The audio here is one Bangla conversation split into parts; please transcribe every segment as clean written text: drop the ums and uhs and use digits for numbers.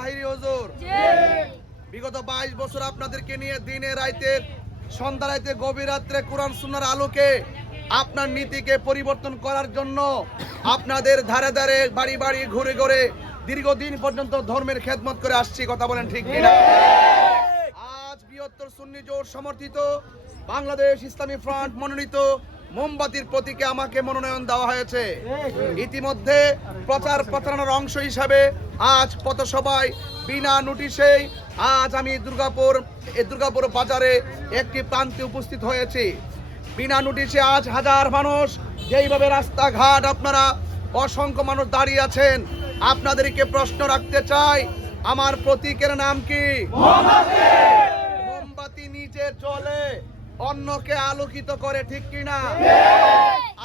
তাহিরি হুজুর, বিগত 22 বছর আপনাদেরকে নিয়ে দিনে রাইতে সন্ধ্যা রাইতে গভীর রাত্রে কোরআন সুন্নাহর আলোকে আপনার নীতিকে পরিবর্তন করার জন্য আপনাদের ধারে ধারে বাড়ি বাড়ি ঘুরে ঘুরে দীর্ঘদিন পর্যন্ত ধর্মের খেদমত করে আসছি। কথা বলেন ঠিক কিনা? আজ বৃহত্তর সুন্নি জোট সমর্থিত বাংলাদেশ ইসলামী ফ্রন্ট মনোনীত মোমবাতির প্রতীকে আমাকে মনোনয়ন দেওয়া হয়েছে। ইতিমধ্যে প্রচার প্রচারণার অংশ হিসাবে আজ পথসভায় বিনা নোটিশেই আজ আমি দুর্গাপুর বাজারে একটি প্রান্তে উপস্থিত হয়েছি। বিনা নোটিশে আজ হাজার মানুষ, যেইভাবে রাস্তাঘাট আপনারা অসংখ্য মানুষ দাঁড়িয়ে আছেন, আপনাদেরকে প্রশ্ন রাখতে চাই, আমার প্রতীকের নাম কি? মোমবাতি নিজে জ্বলে অন্যকে আলোকিত করে, ঠিক কিনা?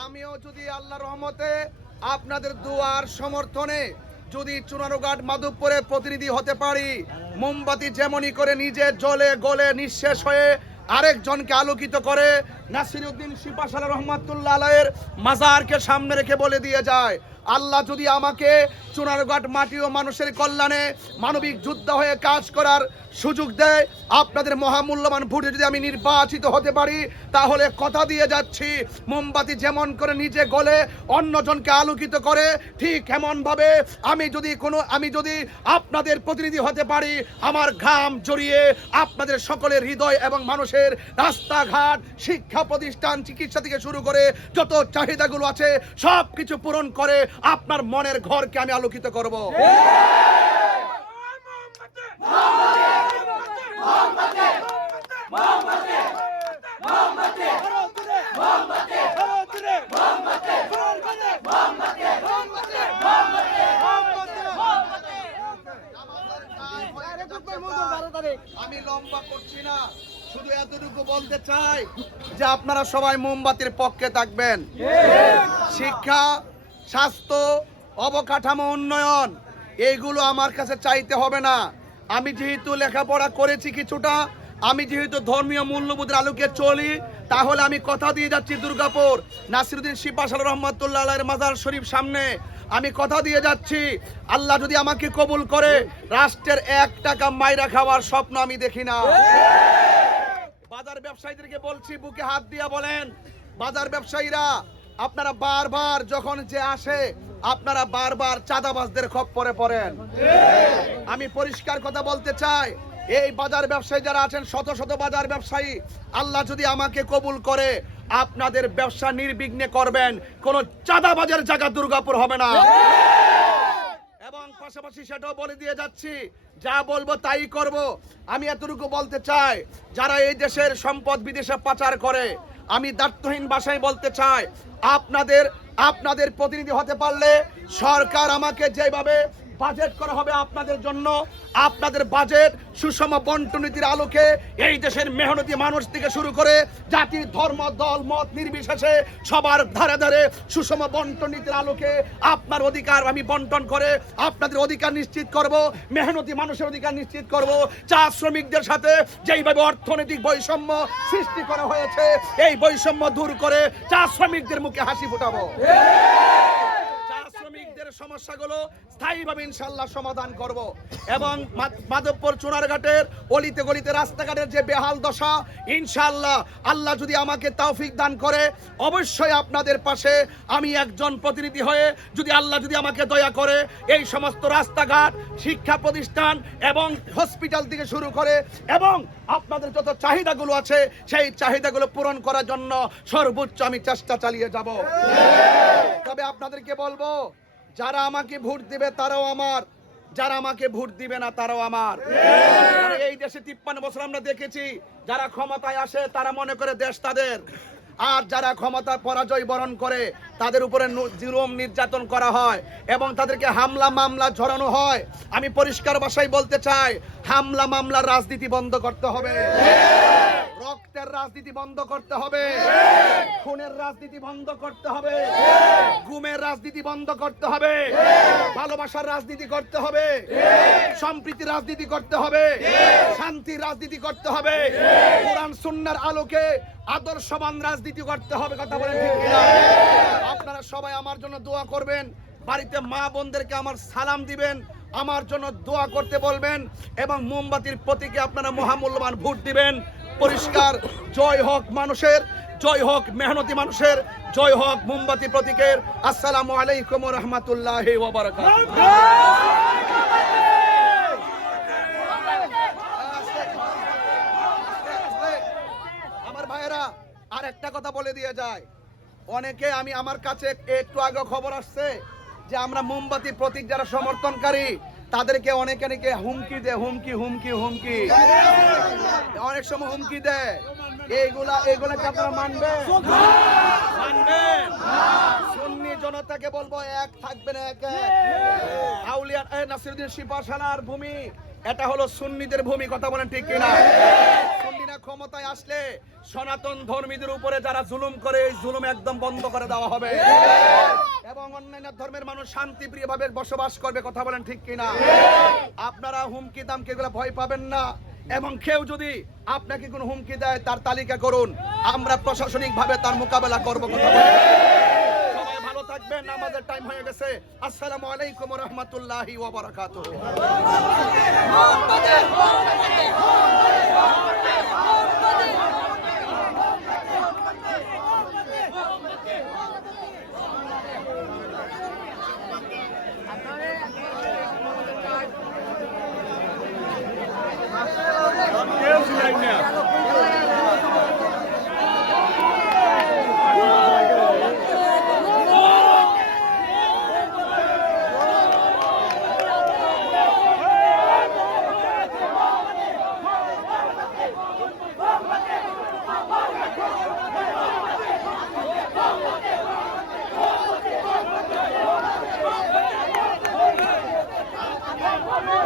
আমিও যদি আল্লাহর রহমতে আপনাদের দুয়ার সমর্থনে যদি চুনারুঘাট মাধবপুরে প্রতিনিধি হতে পারি, মোমবাতি যেমনই করে নিজে জ্বলে গলে নিঃশেষ হয়ে আরেকজনকে আলোকিত করে, নাসিরউদ্দিন শিপাশালা রহমাতুল্লাহ আলাইহির মাজারকে সামনে রেখে বলে দিয়ে যায়, আল্লাহ যদি আমাকে চুনারুঘাট মাটি ও মানুষের কল্যাণে মানবিক যোদ্ধা হয়ে কাজ করার সুযোগ দেয়, আপনাদের মহামূল্যবান ভোটে যদি আমি নির্বাচিত হতে পারি, তাহলে কথা দিয়ে যাচ্ছি, মোমবাতি যেমন করে নিজে গলে অন্যজনকে আলোকিত করে, ঠিক এমনভাবে আমি যদি আপনাদের প্রতিনিধি হতে পারি, আমার ঘাম জড়িয়ে আপনাদের সকলের হৃদয় এবং মানুষের রাস্তাঘাট, শিক্ষা প্রতিষ্ঠান, চিকিৎসা থেকে শুরু করে যত চাহিদাগুলো আছে সব কিছু পূরণ করে আপনার মনের ঘরকে আমি আলোকিত করব। আমি লম্বা করছি না, শুধু এতটুকু বলতে চাই যে আপনারা সবাই মোমবাতির পক্ষে থাকবেন। শিক্ষা, স্বাস্থ্য, অবকাঠামো উন্নয়ন এইগুলো আমার কাছে চাইতে হবে না। আমি যেহেতু লেখাপড়া করেছি কিছুটা, আমি যেহেতু ধর্মীয় মূল্যবোধের আলোকে চলি, তাহলে আমি কথা দিয়ে যাচ্ছি দুর্গাপুর নাসিরউদ্দিন শিপাশালা রহমাতুল্লাহ আলাইহির মাজার শরীফ সামনে আমি কথা দিয়ে যাচ্ছি, আল্লাহ যদি আমাকে কবুল করে, রাষ্ট্রের 1 টাকা মাইরা খাওয়ার স্বপ্ন আমি দেখি না। বাজার ব্যবসায়ীদেরকে বলছি, বুকে হাত দিয়া বলেন, বাজার ব্যবসায়ীরা আপনারা বারবার যখন যে আসে আপনারা বারবার চাঁদাবাজদের খপ্পরে পড়েন। আমি পরিষ্কার কথা বলতে চাই, এই বাজার ব্যবসায়ী যারা আছেন, শত শত বাজার ব্যবসায়ী, আল্লাহ যদি আমাকে কবুল করে, আপনাদের ব্যবসা নির্বিঘ্নে করবেন, কোন চাঁদাবাজের জায়গা দুর্গাপুর হবে না। এবং পাশাপাশি সেটাও বলে দিয়ে যাচ্ছি, যা বলবো তাই করব। আমি এতটুকু বলতে চাই, যারা এই দেশের সম্পদ বিদেশে পাচার করে, আমি দায়িত্বহীন ভাষায় বলতে চাই, আপনাদের প্রতিনিধি হতে পারলে সরকার আমাকে যেভাবে বাজেট করা হবে আপনাদের জন্য, আপনাদের বাজেট সুষম বন্টন নীতির আলোকে এই দেশের মেহনতি মানুষ থেকে শুরু করে জাতি, ধর্ম, দল, মত নির্বিশেষে সবার ধারে ধারে সুষম বন্টন নীতির আলোকে আপনার অধিকার আমি বন্টন করে আপনাদের অধিকার নিশ্চিত করব, মেহনতি মানুষের অধিকার নিশ্চিত করব। চা শ্রমিকদের সাথে যেইভাবে অর্থনৈতিক বৈষম্য সৃষ্টি করা হয়েছে, এই বৈষম্য দূর করে চা শ্রমিকদের মুখে হাসি ফোটাবো। শ্রমিকদের সমস্যাগুলো স্থায়ীভাবে ইনশাআল্লাহ সমাধান করব। এবং মাধবপুর চুনারঘাটের অলিতে গলিতে রাস্তাঘাটের যে বেহাল দশা, ইনশাআল্লাহ আল্লাহ যদি আমাকে তৌফিক দান করে, অবশ্যই আপনাদের পাশে আমি একজন প্রতিনিধি হয়ে, যদি আল্লাহ যদি আমাকে দয়া করে, এই সমস্ত রাস্তাঘাট, শিক্ষা প্রতিষ্ঠান এবং হসপিটাল থেকে শুরু করে এবং আপনাদের যত চাহিদাগুলো আছে সেই চাহিদাগুলো পূরণ করার জন্য সর্বোচ্চ আমি চেষ্টা চালিয়ে যাব। তবে আপনাদেরকে বলবো, যারা আমাকে ভোট দিবে তারাও আমার, যারা আমাকে ভোট দিবে না তারাও আমার। এই দেশে 53 বছর আমরা দেখেছি, যারা ক্ষমতায় আসে তারা মনে করে দেশ তাদের, আর যারা ক্ষমতা পরাজয় বরণ করে তাদের উপরে জুলুম নির্যাতন করা হয় এবং তাদেরকে হামলা মামলা ঝরানো হয়। আমি পরিষ্কার ভাষায় বলতে চাই, হামলা মামলার রাজনীতি বন্ধ করতে হবে, রক্তের রাজনীতি বন্ধ করতে হবে, খুনের রাজনীতি বন্ধ করতে হবে, গুমের রাজনীতি বন্ধ করতে হবে, ভালোবাসার রাজনীতি করতে হবে, সম্প্রীতির রাজনীতি করতে হবে, শান্তির রাজনীতি করতে হবে, কোরআন সুন্নাহর আলোকে আদর্শবান রাজনীতি করতে হবে। কথা বলেন ঠিক কিনা? আপনারা সবাই আমার জন্য দোয়া করবেন, বাড়িতে মা বোনদেরকে আমার সালাম দিবেন, আমার জন্য দোয়া করতে বলবেন এবং মোমবাতির প্রতীকে আপনারা মহামূল্যবান ভোট দিবেন। পরিষ্কার জয় হোক মানুষের, জয় হোক মেহনতি মানুষের, জয় হোক মোমবাতি প্রতীকের। আসসালামু আলাইকুম ওয়া রাহমাতুল্লাহি ওয়া বারাকাতুহু। আমার ভাইয়েরা আর একটা কথা বলে দিয়ে যায়, অনেকে আমার কাছে একটু আগে খবর আসছে যে আমরা মোমবাতি প্রতীক যারা সমর্থনকারী তাদেরকে অনেকে হুমকি দেয়, হুমকি হুমকি হুমকি অনেক সময় হুমকি দেয়। এইগুলাকে আপনারা মানবেন? সুন্নি জনতাকে বলবো এক থাকবেন, এক আউলিয়া নাসিরউদ্দিন সিপাহসালার ভূমি, এটা হলো সুন্নিদের ভূমি। কথা বলেন ঠিক কিনা? সুন্নিরা ক্ষমতায় আসলে সনাতন ধর্মীদের উপরে যারা জুলুম করে এই জুলুম একদম বন্ধ করে দেওয়া হবে এবং অন্যান্য ধর্মের মানুষ শান্তিপ্রিয় ভাবে বসবাস করবে। কথা বলেন ঠিক কিনা? আপনারা হুমকি দামকে এগুলো ভয় পাবেন না এবং কেউ যদি আপনাকে কোনো হুমকি দেয় তার তালিকা করুন, আমরা প্রশাসনিক ভাবে তার মোকাবেলা করব। কথা বলেন। সবাই ভালো থাকবেন, আমাদের টাইম হয়ে গেছে। আসসালামু আলাইকুম ওয়া রাহমাতুল্লাহি ওয়া বারাকাতুহু।